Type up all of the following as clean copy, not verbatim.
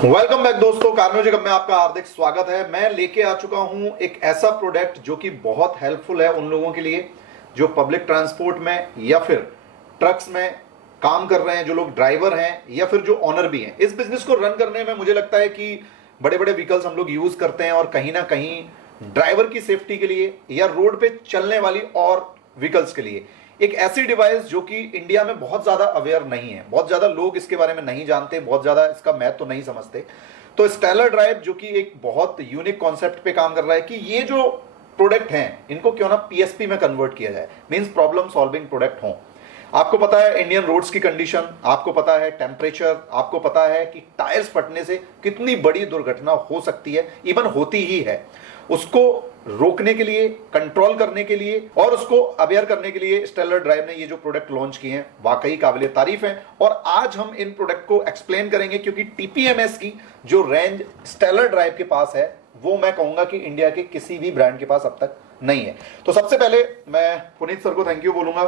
Welcome back दोस्तों, car music में आपका हार्दिक स्वागत है। मैं लेके आ चुका हूं एक ऐसा प्रोडक्ट जो कि बहुत हेल्पफुल है उन लोगों के लिए जो पब्लिक ट्रांसपोर्ट में या फिर ट्रक्स में काम कर रहे हैं, जो लोग ड्राइवर हैं या फिर जो ऑनर भी हैं। इस बिजनेस को रन करने में मुझे लगता है कि बड़े बड़े व्हीकल्स हम लोग यूज करते हैं और कहीं ना कहीं ड्राइवर की सेफ्टी के लिए या रोड पे चलने वाली और व्हीकल्स के लिए एक ऐसी डिवाइस जो कि इंडिया में बहुत ज्यादा अवेयर नहीं है, बहुत ज्यादा लोग इसके बारे में नहीं जानते, बहुत ज्यादा इसका महत्व तो नहीं समझते। तो स्टेलर ड्राइव जो कि एक बहुत यूनिक कॉन्सेप्ट पे काम कर रहा है कि ये जो प्रोडक्ट हैं इनको क्यों ना पीएसपी में कन्वर्ट किया जाए, मींस प्रॉब्लम सॉल्विंग प्रोडक्ट हो। आपको पता है इंडियन रोड्स की कंडीशन, आपको पता है टेम्परेचर, आपको पता है कि टायर्स फटने से कितनी बड़ी दुर्घटना हो सकती है, इवन होती ही है। उसको रोकने के लिए, कंट्रोल करने के लिए और उसको अवेयर करने के लिए स्टेलर ड्राइव ने ये जो प्रोडक्ट लॉन्च किए हैं वाकई काबिले तारीफ हैं। और आज हम इन प्रोडक्ट को एक्सप्लेन करेंगे क्योंकि टीपीएमएस की जो रेंज स्टेलर ड्राइव के पास है वो मैं कहूंगा कि इंडिया के किसी भी ब्रांड के पास अब तक नहीं है। तो सबसे पहले मैं पुनीत सर को थैंक यू बोलूंगा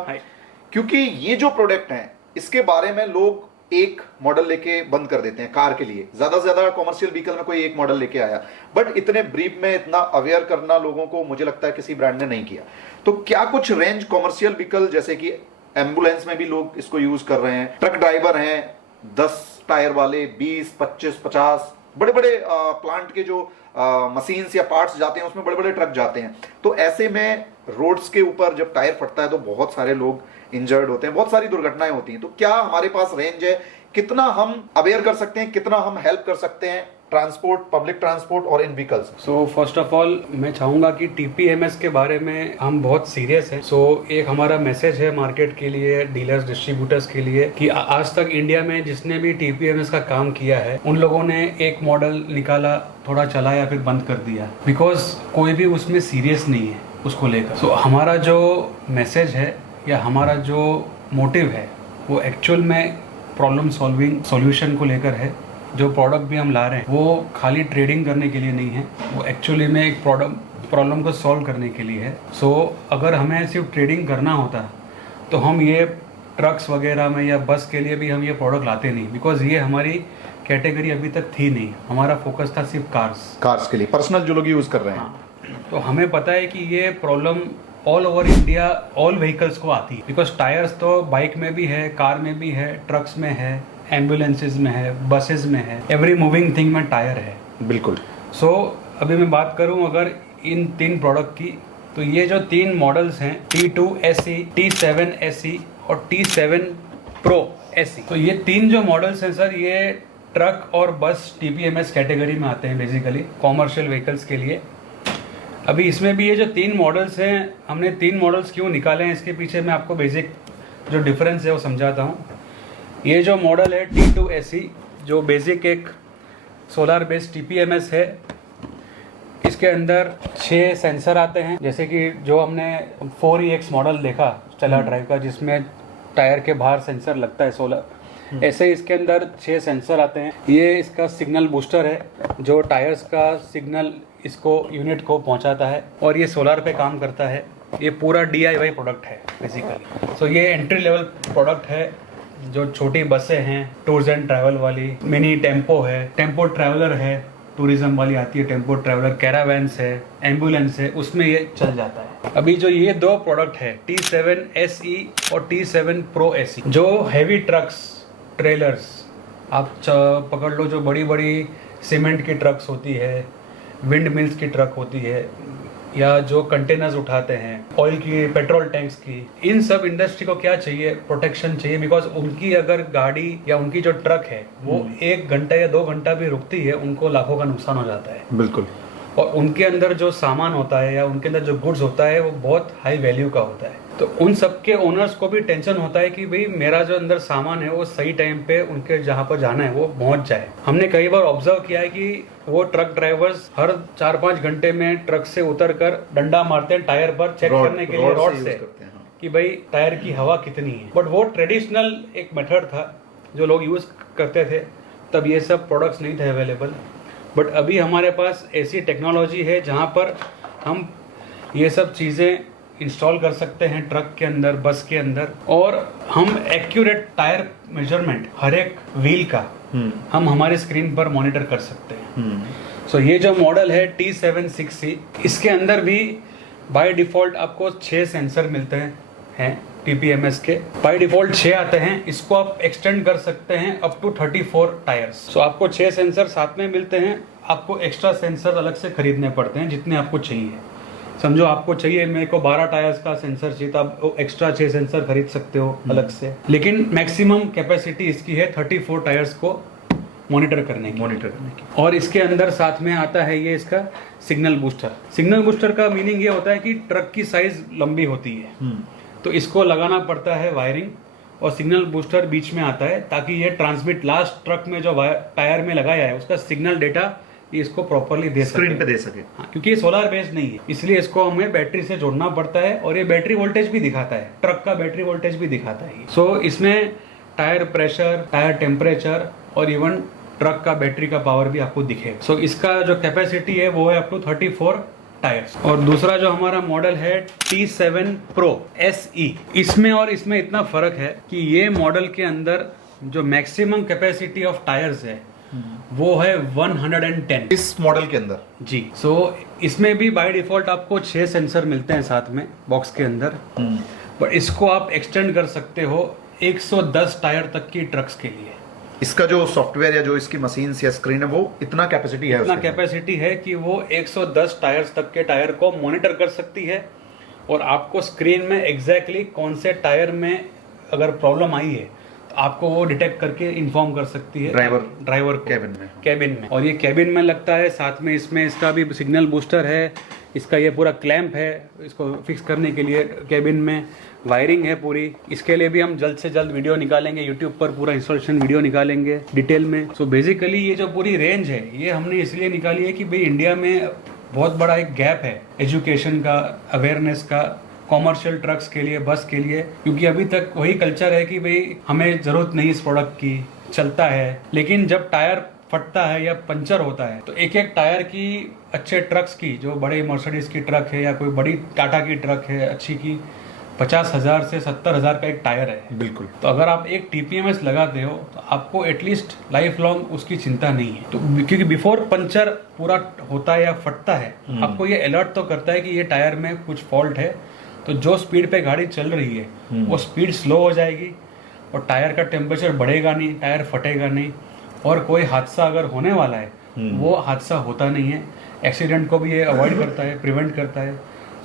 क्योंकि ये जो प्रोडक्ट है इसके बारे में लोग एक मॉडल लेके बंद कर देते हैं कार के लिए, ज्यादा से ज्यादा कॉमर्शियल व्हीकल में कोई एक मॉडल लेके आया, बट इतने ब्रीफ में इतना अवेयर करना लोगों को मुझे लगता है किसी ब्रांड ने नहीं किया। तो क्या कुछ रेंज कॉमर्शियल व्हीकल जैसे कि एम्बुलेंस में भी लोग इसको यूज कर रहे हैं, ट्रक ड्राइवर हैं 10 टायर वाले, 20, 25, 50 बड़े बड़े प्लांट के जो मशीन्स या पार्ट्स जाते हैं उसमें बड़े बड़े ट्रक जाते हैं। तो ऐसे में रोड्स के ऊपर जब टायर फटता है तो बहुत सारे लोग इंजर्ड होते हैं, बहुत सारी दुर्घटनाएं होती हैं। तो क्या हमारे पास रेंज है, कितना हम अवेयर कर सकते हैं, कितना हम हेल्प कर सकते हैं ट्रांसपोर्ट, पब्लिक ट्रांसपोर्ट और इन vehicles? So first of all मैं चाहूंगा कि टीपीएमएस के बारे में हम बहुत सीरियस हैं। सो एक हमारा मैसेज है मार्केट के लिए, डीलर्स डिस्ट्रीब्यूटर्स के लिए कि आज तक इंडिया में जिसने भी टीपीएमएस का काम किया है उन लोगों ने एक मॉडल निकाला, थोड़ा चला या फिर बंद कर दिया, बिकॉज कोई भी उसमें सीरियस नहीं है उसको लेकर। सो हमारा जो मैसेज है या हमारा जो मोटिव है वो एक्चुअल में प्रॉब्लम सॉल्विंग सॉल्यूशन को लेकर है। जो प्रोडक्ट भी हम ला रहे हैं वो खाली ट्रेडिंग करने के लिए नहीं है, वो एक्चुअली में एक प्रॉब्लम को सॉल्व करने के लिए है। सो अगर हमें सिर्फ ट्रेडिंग करना होता तो हम ये ट्रक्स वगैरह में या बस के लिए भी हम ये प्रोडक्ट लाते नहीं, बिकॉज ये हमारी कैटेगरी अभी तक थी नहीं। हमारा फोकस था सिर्फ कार्स के लिए, पर्सनल जो लोग यूज कर रहे हैं। हाँ, तो हमें पता है कि ये problem all over India all vehicles को आती है, बिकॉज टायर्स तो बाइक में भी है, कार में भी है, ट्रक्स में है, एम्बुलेंसेज में है, बसेस में है, एवरी मूविंग थिंग में टायर है। बिल्कुल। सो अभी मैं बात करूं अगर इन 3 प्रोडक्ट की, तो ये जो 3 मॉडल्स हैं T2 SE, T7 SE और T7 Pro SE, तो ये 3 जो मॉडल्स हैं सर, ये ट्रक और बस टीपीएमएस कैटेगरी में आते हैं बेसिकली कॉमर्शियल व्हीकल्स के लिए। अभी इसमें भी ये जो 3 मॉडल्स हैं, हमने 3 मॉडल्स क्यों निकाले हैं इसके पीछे मैं आपको बेसिक जो डिफरेंस है वो समझाता हूँ। ये जो मॉडल है T2 SE जो बेसिक एक सोलर बेस्ड टीपीएमएस है, इसके अंदर 6 सेंसर आते हैं, जैसे कि जो हमने 4EX मॉडल देखा स्टेलर ड्राइव का जिसमें टायर के बाहर सेंसर लगता है सोलर, ऐसे इसके अंदर 6 सेंसर आते हैं। ये इसका सिग्नल बूस्टर है जो टायर्स का सिग्नल इसको यूनिट को पहुंचाता है और ये सोलर पे काम करता है। ये पूरा DIY प्रोडक्ट है बेसिकली। सो ये एंट्री लेवल प्रोडक्ट है। जो छोटी बसें हैं टूर्स एंड ट्रैवल वाली, मिनी टेम्पो है, टेम्पो ट्रैवलर है, टूरिज्म वाली आती है टेम्पो ट्रैवलर, कैरावैन्स है, एम्बुलेंस है, उसमें ये चल जाता है। अभी जो ये 2 प्रोडक्ट है T7 SE और T7 Pro SE, जो हैवी ट्रक्स, ट्रेलर्स आप पकड़ लो, जो बड़ी बड़ी सीमेंट की ट्रक्स होती है, विंड मिल्स की ट्रक होती है, या जो कंटेनर्स उठाते हैं ऑयल की, पेट्रोल टैंक्स की, इन सब इंडस्ट्री को क्या चाहिए, प्रोटेक्शन चाहिए। बिकॉज उनकी अगर गाड़ी या उनकी जो ट्रक है वो 1 घंटा या 2 घंटा भी रुकती है, उनको लाखों का नुकसान हो जाता है। बिल्कुल। और उनके अंदर जो सामान होता है या उनके अंदर जो गुड्स होता है वो बहुत हाई वैल्यू का होता है। तो उन सबके ओनर्स को भी टेंशन होता है कि भाई मेरा जो अंदर सामान है वो सही टाइम पे उनके जहाँ पर जाना है वो पहुंच जाए। हमने कई बार ऑब्जर्व किया है कि वो ट्रक ड्राइवर्स हर 4-5 घंटे में ट्रक से उतर कर डंडा मारते हैं टायर पर चेक करने के लिए रॉड से कि भाई टायर की हवा कितनी है। बट वो ट्रेडिशनल एक मेथड था जो लोग यूज करते थे, तब ये सब प्रोडक्ट्स नहीं थे अवेलेबल। बट अभी हमारे पास ऐसी टेक्नोलॉजी है जहाँ पर हम ये सब चीज़ें इंस्टॉल कर सकते हैं ट्रक के अंदर, बस के अंदर, और हम एक्यूरेट टायर मेजरमेंट हर एक व्हील का हम हमारे स्क्रीन पर मॉनिटर कर सकते हैं। सो ये जो मॉडल है T76C, इसके अंदर भी बाय डिफॉल्ट आपको 6 सेंसर मिलते हैं TPMS के। बाय डिफॉल्ट 6 आते हैं, इसको आप एक्सटेंड कर सकते हैं अप टू 34 टायर्स। सो आपको 6 सेंसर साथ में मिलते हैं, आपको एक्स्ट्रा सेंसर अलग से खरीदने पड़ते हैं जितने आपको चाहिए। समझो आपको चाहिए, मेरे को 12 टायर्स का सेंसर चाहिए, तो आप एक्स्ट्रा 6 सेंसर खरीद सकते हो अलग से। लेकिन मैक्सिमम कैपेसिटी इसकी है 34 टायर्स को मॉनिटर करने की। और इसके अंदर साथ में आता है ये इसका सिग्नल बूस्टर। सिग्नल बूस्टर का मीनिंग ये होता है कि ट्रक की साइज लंबी होती है, तो इसको लगाना पड़ता है वायरिंग, और सिग्नल बूस्टर बीच में आता है ताकि ये ट्रांसमिट लास्ट ट्रक में जो टायर में लगाया है उसका सिग्नल डेटा ये इसको प्रॉपरली दे सके, स्क्रीन पे दे सके। हाँ, क्योंकि ये सोलर बेस्ड नहीं है, इसलिए इसको हमें बैटरी से जोड़ना पड़ता है, और ये बैटरी वोल्टेज भी दिखाता है, ट्रक का बैटरी वोल्टेज भी दिखाता है। सो इसमें टायर प्रेशर, टायर टेम्परेचर और इवन ट्रक का बैटरी का पावर भी आपको दिखेगा। सो इसका जो कैपेसिटी है वो है अप टू 34 टायर्स। और दूसरा जो हमारा मॉडल है T7 Pro SE, इसमें और इसमें इतना फर्क है कि ये मॉडल के अंदर जो मैक्सिमम कैपेसिटी ऑफ टायर्स है वो है 110 इस मॉडल के अंदर जी। सो इसमें भी बाय डिफॉल्ट आपको 6 सेंसर मिलते हैं साथ में बॉक्स के अंदर, पर इसको आप एक्सटेंड कर सकते हो 110 टायर तक की ट्रक्स के लिए। इसका जो सॉफ्टवेयर या जो इसकी मशीन या स्क्रीन है वो इतना कैपेसिटी है, इतना कैपेसिटी है कि वो 110 टायर्स तक के टायर को मॉनिटर कर सकती है, और आपको स्क्रीन में एग्जैक्टली कौन से टायर में अगर प्रॉब्लम आई है तो आपको वो डिटेक्ट करके इन्फॉर्म कर सकती है ड्राइवर कैबिन में। और ये कैबिन में लगता है, साथ में इसमें इसका भी सिग्नल बूस्टर है, इसका ये पूरा क्लैंप है, इसको फिक्स करने के लिए कैबिन में वायरिंग है पूरी। इसके लिए भी हम जल्द से जल्द वीडियो निकालेंगे, यूट्यूब पर पूरा इंस्टॉलेशन वीडियो निकालेंगे डिटेल में। सो बेसिकली ये जो पूरी रेंज है ये हमने इसलिए निकाली है कि भाई इंडिया में बहुत बड़ा एक गैप है एजुकेशन का, अवेयरनेस का, कॉमर्शियल ट्रक्स के लिए, बस के लिए, क्योंकि अभी तक वही कल्चर है कि भाई हमें जरूरत नहीं इस प्रोडक्ट की, चलता है। लेकिन जब टायर फटता है या पंचर होता है तो एक एक टायर की अच्छे ट्रक्स की, जो बड़े मर्सिडीज की ट्रक है या कोई बड़ी टाटा की ट्रक है अच्छी की, 50,000 से 70,000 का एक टायर है। बिल्कुल। तो अगर आप एक TPMS लगाते हो तो आपको एटलीस्ट लाइफ लॉन्ग उसकी चिंता नहीं है। तो क्योंकि बिफोर पंचर पूरा होता है या फटता है, आपको ये अलर्ट तो करता है कि ये टायर में कुछ फॉल्ट है, तो जो स्पीड पे गाड़ी चल रही है वो स्पीड स्लो हो जाएगी, और टायर का टेम्परेचर बढ़ेगा नहीं, टायर फटेगा नहीं, और कोई हादसा अगर होने वाला है वो हादसा होता नहीं है। एक्सीडेंट को भी ये अवॉइड करता है, प्रिवेंट करता है।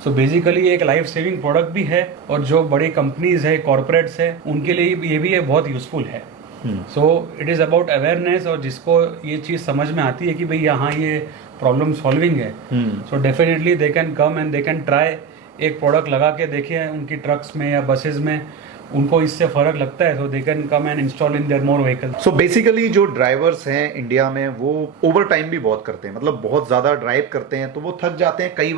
सो बेसिकली ये एक लाइफ सेविंग प्रोडक्ट भी है, और जो बड़ी कंपनीज है, कॉर्पोरेट्स है, उनके लिए ये भी बहुत यूजफुल है। So it is about awareness, और जिसको ये चीज़ समझ में आती है कि भाई यहाँ ये प्रॉब्लम सॉल्विंग है, so definitely they can come and they can try. एक प्रोडक्ट लगा के देखिए उनकी ट्रक्स में या बसेस में, उनको इससे फर्क लगता है, तो they can come and install in there more vehicle. So basically जो ड्राइवर्स हैं इंडिया में वो ओवर टाइम भी बहुत करते हैं, मतलब बहुत ज्यादा ड्राइव करते हैं, तो वो थक जाते हैं। कई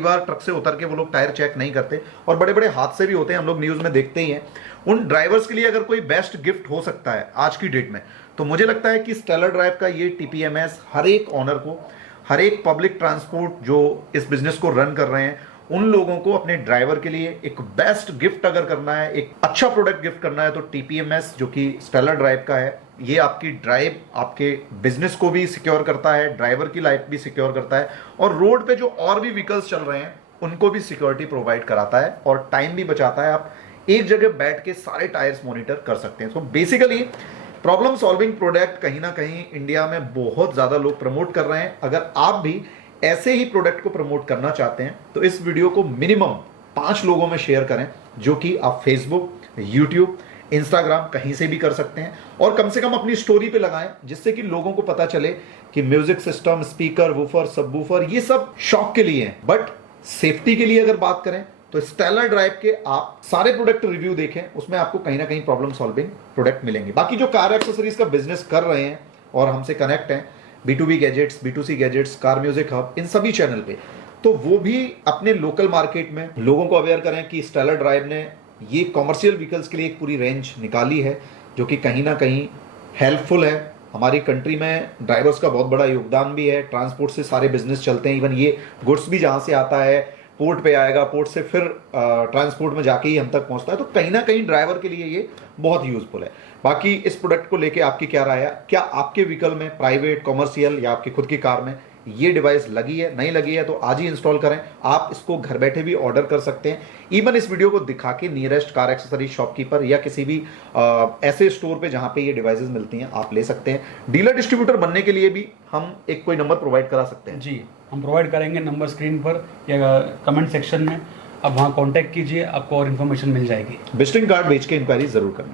बार ट्रक से उतर के वो लोग टायर चेक नहीं करते, और बड़े बड़े हादसे भी होते हैं, हम लोग न्यूज में देखते ही हैं। उन ड्राइवर्स के लिए अगर कोई बेस्ट गिफ्ट हो सकता है आज की डेट में, तो मुझे लगता है कि स्टेलर ड्राइव का ये TPMS हर एक ऑनर को, हर एक पब्लिक ट्रांसपोर्ट जो इस बिजनेस को रन कर रहे हैं, उन लोगों को अपने ड्राइवर के लिए एक बेस्ट गिफ्ट अगर करना है, एक अच्छा प्रोडक्ट गिफ्ट करना है, तो TPMS जो कि स्टेलर ड्राइव का है, ये आपकी ड्राइव, आपके बिजनेस को भी सिक्योर करता है, ड्राइवर की लाइफ भी सिक्योर करता है, और रोड पे जो और भी व्हीकल्स चल रहे हैं उनको भी सिक्योरिटी प्रोवाइड कराता है, और टाइम भी बचाता है। आप एक जगह बैठ के सारे टायर्स मॉनिटर कर सकते हैं। So basically problem solving product कहीं ना कहीं इंडिया में बहुत ज्यादा लोग प्रमोट कर रहे हैं। अगर आप भी ऐसे ही प्रोडक्ट को प्रमोट करना चाहते हैं तो इस वीडियो को मिनिमम 5 लोगों में शेयर करें, जो कि आप फेसबुक, यूट्यूब, इंस्टाग्राम कहीं से भी कर सकते हैं, और कम से कम अपनी स्टोरी पे लगाएं, जिससे कि लोगों को पता चले कि music system, speaker, woofer, subwoofer ये सब शौक के लिए हैं, बट सेफ्टी के लिए अगर बात करें तो स्टेलर ड्राइव के आप सारे प्रोडक्ट रिव्यू देखें, उसमें आपको कहीं ना कहीं प्रॉब्लम सॉल्विंग प्रोडक्ट मिलेंगे। बाकी जो कार एक्सेसरीज का बिजनेस कर रहे हैं और हमसे कनेक्ट हैं, B2B gadgets, B2C gadgets, car music hub, इन सभी चैनल पे, तो वो भी अपने लोकल मार्केट में लोगों को अवेयर करें कि स्टेलर ड्राइव ने ये कॉमर्शियल व्हीकल्स के लिए एक पूरी रेंज निकाली है, जो कि कहीं ना कहीं हेल्पफुल है। हमारी कंट्री में ड्राइवर्स का बहुत बड़ा योगदान भी है, ट्रांसपोर्ट से सारे बिजनेस चलते हैं, इवन ये गुड्स भी जहाँ से आता है, पोर्ट पे आएगा, पोर्ट से फिर ट्रांसपोर्ट में जाके ही हम तक पहुंचता है। तो कहीं ना कहीं ड्राइवर के लिए ये बहुत यूजफुल है। बाकी इस प्रोडक्ट को लेके आपकी क्या राय है? क्या आपके व्हीकल में, प्राइवेट, कॉमर्शियल या आपकी खुद की कार में ये डिवाइस लगी है, नहीं लगी है? तो आज ही इंस्टॉल करें। आप इसको घर बैठे भी ऑर्डर कर सकते हैं। इवन इस वीडियो को दिखा के नियरेस्ट कार एक्सेसरी शॉपकीपर या किसी भी ऐसे स्टोर पे जहां पे ये डिवाइसेस मिलती हैं आप ले सकते हैं। डीलर डिस्ट्रीब्यूटर बनने के लिए भी हम एक कोई नंबर प्रोवाइड करा सकते हैं। जी, हम प्रोवाइड करेंगे नंबर स्क्रीन पर या कमेंट सेक्शन में। आप वहाँ कांटेक्ट कीजिए, आपको और इन्फॉर्मेशन मिल जाएगी। विजिटिंग कार्ड बेच के इंक्वायरी जरूर करना।